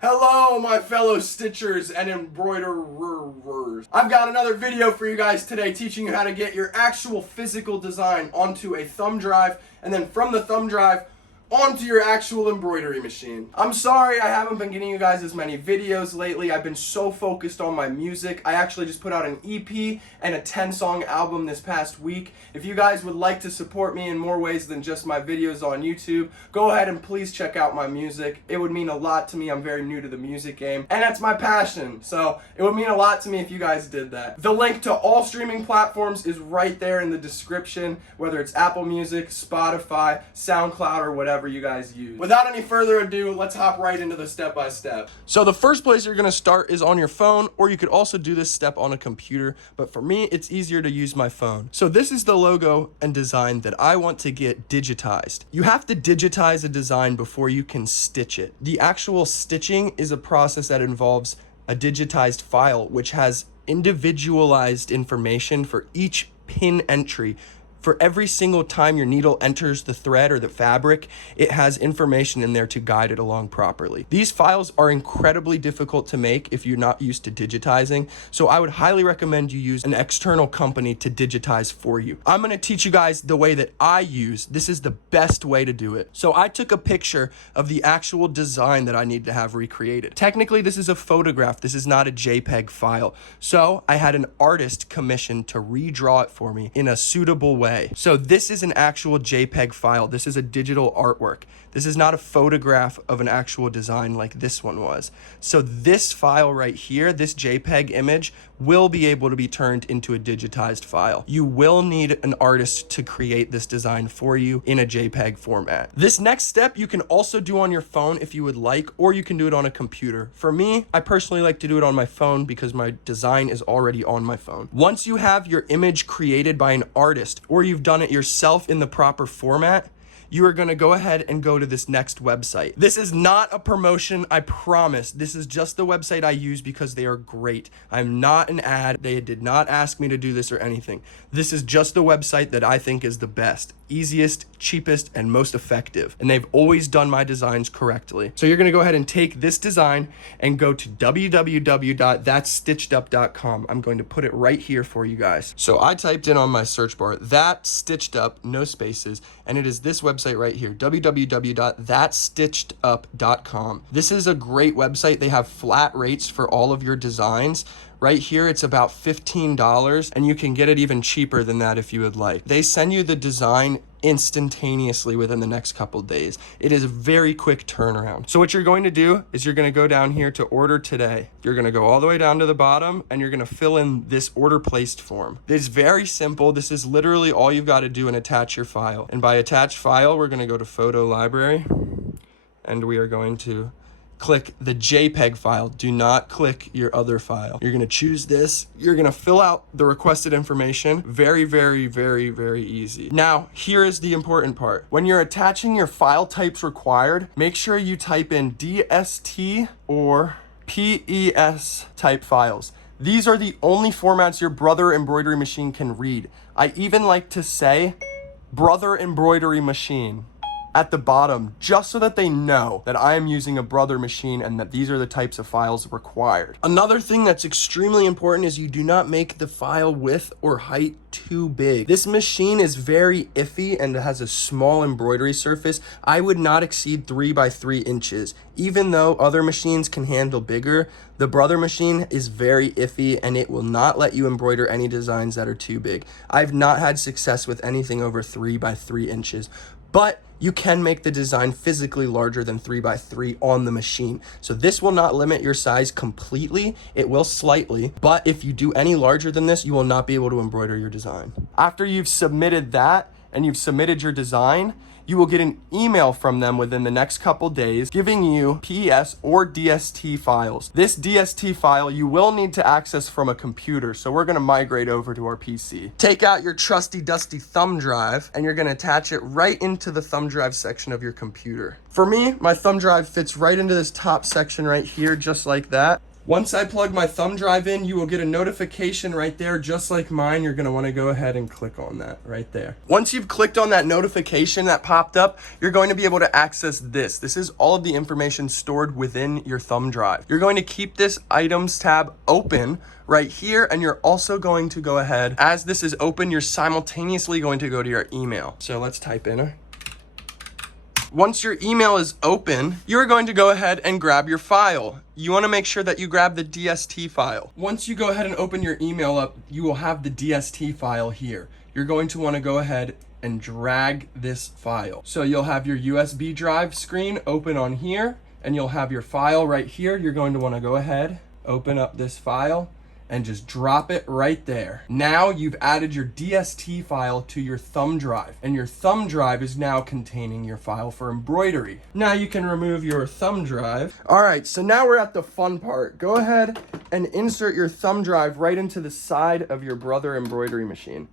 Hello, my fellow stitchers and embroiderers. I've got another video for you guys today teaching you how to get your actual physical design onto a thumb drive, and then from the thumb drive onto your actual embroidery machine. I'm sorry I haven't been getting you guys as many videos lately. I've been so focused on my music. I actually just put out an EP and a 10-song album this past week. If you guys would like to support me in more ways than just my videos on YouTube, go ahead and please check out my music. It would mean a lot to me. I'm very new to the music game, and that's my passion. So it would mean a lot to me if you guys did that. The link to all streaming platforms is right there in the description, whether it's Apple Music, Spotify, SoundCloud, or whatever you guys use. Without any further ado, let's hop right into the step-by-step. So the first place you're gonna start is on your phone, or you could also do this step on a computer, but for me, it's easier to use my phone. So this is the logo and design that I want to get digitized. You have to digitize a design before you can stitch it. The actual stitching is a process that involves a digitized file, which has individualized information for each pin entry. For every single time your needle enters the thread or the fabric, it has information in there to guide it along properly. These files are incredibly difficult to make if you're not used to digitizing, so I would highly recommend you use an external company to digitize for you. I'm gonna teach you guys the way that I use. This is the best way to do it. So I took a picture of the actual design that I need to have recreated. Technically, this is a photograph. This is not a JPEG file. So I had an artist commissioned to redraw it for me in a suitable way. So this is an actual JPEG file. This is a digital artwork. This is not a photograph of an actual design like this one was. So this file right here, this JPEG image, will be able to be turned into a digitized file. You will need an artist to create this design for you in a JPEG format. This next step you can also do on your phone if you would like, or you can do it on a computer. For me, I personally like to do it on my phone because my design is already on my phone. Once you have your image created by an artist, or you've done it yourself in the proper format, you are gonna go ahead and go to this next website. This is not a promotion, I promise. This is just the website I use because they are great. I'm not an ad. They did not ask me to do this or anything. This is just the website that I think is the best, easiest, cheapest, and most effective. And they've always done my designs correctly. So you're gonna go ahead and take this design and go to www.thatstitchedup.com. I'm going to put it right here for you guys. So I typed in on my search bar, That Stitched Up, no spaces, and it is this website right here, www.thatstitchedup.com. This is a great website. They have flat rates for all of your designs. Right here, it's about $15, and you can get it even cheaper than that if you would like. They send you the design instantaneously within the next couple days. It is a very quick turnaround. So what you're going to do is you're going to go down here to order today. You're going to go all the way down to the bottom, and you're going to fill in this order placed form. It's very simple. This is literally all you've got to do and attach your file. And by attach file, we're going to go to photo library, and we are going to click the JPEG file. Do not click your other file. You're gonna choose this. You're gonna fill out the requested information. Very, very, very, very easy. Now, here is the important part. When you're attaching your file types required, make sure you type in DST or PES type files. These are the only formats your Brother embroidery machine can read. I even like to say Brother embroidery machine at the bottom, just so that they know that I am using a Brother machine and that these are the types of files required. Another thing that's extremely important is you do not make the file width or height too big. This machine is very iffy and has a small embroidery surface. I would not exceed 3 by 3 inches. Even though other machines can handle bigger, the Brother machine is very iffy and it will not let you embroider any designs that are too big. I've not had success with anything over 3 by 3 inches, but you can make the design physically larger than 3 by 3 on the machine. So this will not limit your size completely. It will slightly, but if you do any larger than this, you will not be able to embroider your design. After you've submitted that and you've submitted your design, you will get an email from them within the next couple days giving you PES or DST files. This DST file you will need to access from a computer, so we're gonna migrate over to our PC. Take out your trusty dusty thumb drive and you're gonna attach it right into the thumb drive section of your computer. For me, my thumb drive fits right into this top section right here, just like that. Once I plug my thumb drive in, you will get a notification right there, just like mine. You're gonna wanna go ahead and click on that right there. Once you've clicked on that notification that popped up, you're going to be able to access this. This is all of the information stored within your thumb drive. You're going to keep this items tab open right here, and you're also going to go ahead, as this is open, you're simultaneously going to go to your email. So let's type in Once your email is open, you're going to go ahead and grab your file. You want to make sure that you grab the DST file. Once you go ahead and open your email up, you will have the DST file here. You're going to want to go ahead and drag this file. So you'll have your USB drive screen open on here, and you'll have your file right here. You're going to want to go ahead, open up this file, and just drop it right there. Now you've added your DST file to your thumb drive, and your thumb drive is now containing your file for embroidery. Now you can remove your thumb drive. All right, so now we're at the fun part. Go ahead and insert your thumb drive right into the side of your Brother embroidery machine.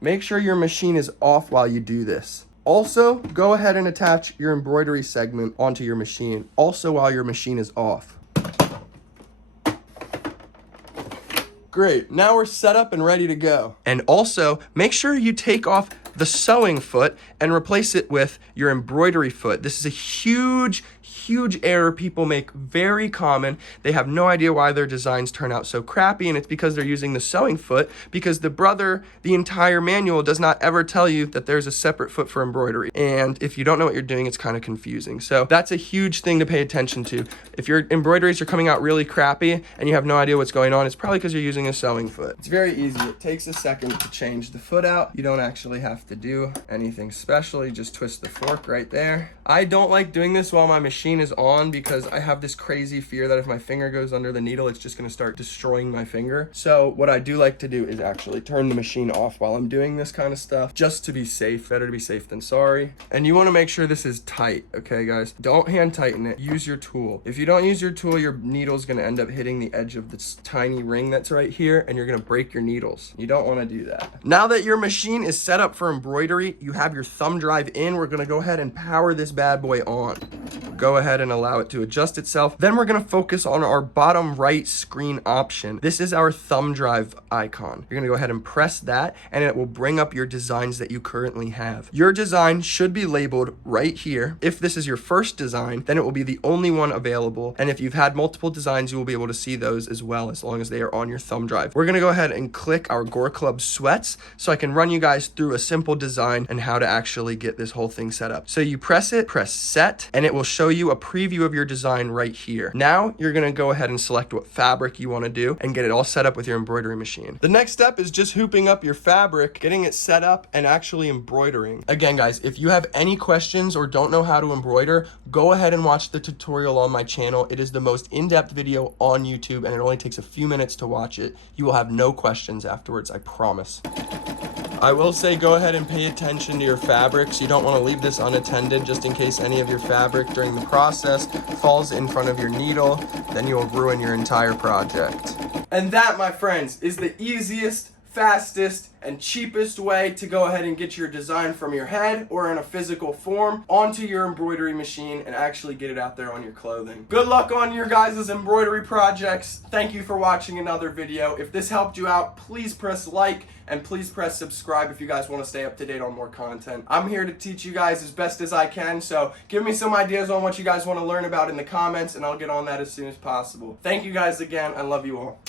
Make sure your machine is off while you do this. Also, go ahead and attach your embroidery segment onto your machine, also while your machine is off. Great, now we're set up and ready to go. And also, make sure you take off the sewing foot and replace it with your embroidery foot. This is a huge error people make, very common. They have no idea why their designs turn out so crappy, and it's because they're using the sewing foot, because the entire manual does not ever tell you that there's a separate foot for embroidery. And if you don't know what you're doing, it's kind of confusing. So that's a huge thing to pay attention to. If your embroideries are coming out really crappy and you have no idea what's going on, it's probably because you're using a sewing foot. It's very easy. It takes a second to change the foot out. You don't actually have to do anything special. You just twist the fork right there. I don't like doing this while my machine is on, because I have this crazy fear that if my finger goes under the needle, it's just going to start destroying my finger. So what I do like to do is actually turn the machine off while I'm doing this kind of stuff, just to be safe. Better to be safe than sorry. And you want to make sure this is tight, okay guys? Don't hand tighten it. Use your tool. If you don't use your tool, your needle's going to end up hitting the edge of this tiny ring that's right here, and you're going to break your needles. You don't want to do that. Now that your machine is set up for embroidery, you have your thumb drive in. We're going to go ahead and power this bad boy on. Go ahead and allow it to adjust itself. Then we're going to focus on our bottom right screen option. This is our thumb drive icon. You're going to go ahead and press that, and it will bring up your designs that you currently have. Your design should be labeled right here. If this is your first design, then it will be the only one available. And if you've had multiple designs, you will be able to see those as well, as long as they are on your thumb drive. We're going to go ahead and click our Gore Club sweats so I can run you guys through a simple design and how to actually get this whole thing set up. So you press it, press set, and it will show you a preview of your design right here. Now you're going to go ahead and select what fabric you want to do and get it all set up with your embroidery machine. The next step is just hooping up your fabric, getting it set up, and actually embroidering. Again guys, if you have any questions or don't know how to embroider, go ahead and watch the tutorial on my channel. It is the most in-depth video on YouTube, and it only takes a few minutes to watch it. You will have no questions afterwards, I promise. I will say go ahead and pay attention to your fabrics. You don't want to leave this unattended, just in case any of your fabric during the process falls in front of your needle. Then you will ruin your entire project. And that, my friends, is the easiest, fastest, and cheapest way to go ahead and get your design from your head or in a physical form onto your embroidery machine and actually get it out there on your clothing. Good luck on your guys' embroidery projects. Thank you for watching another video. If this helped you out, please press like and please press subscribe if you guys want to stay up to date on more content. I'm here to teach you guys as best as I can, so give me some ideas on what you guys want to learn about in the comments, and I'll get on that as soon as possible. Thank you guys again. I love you all.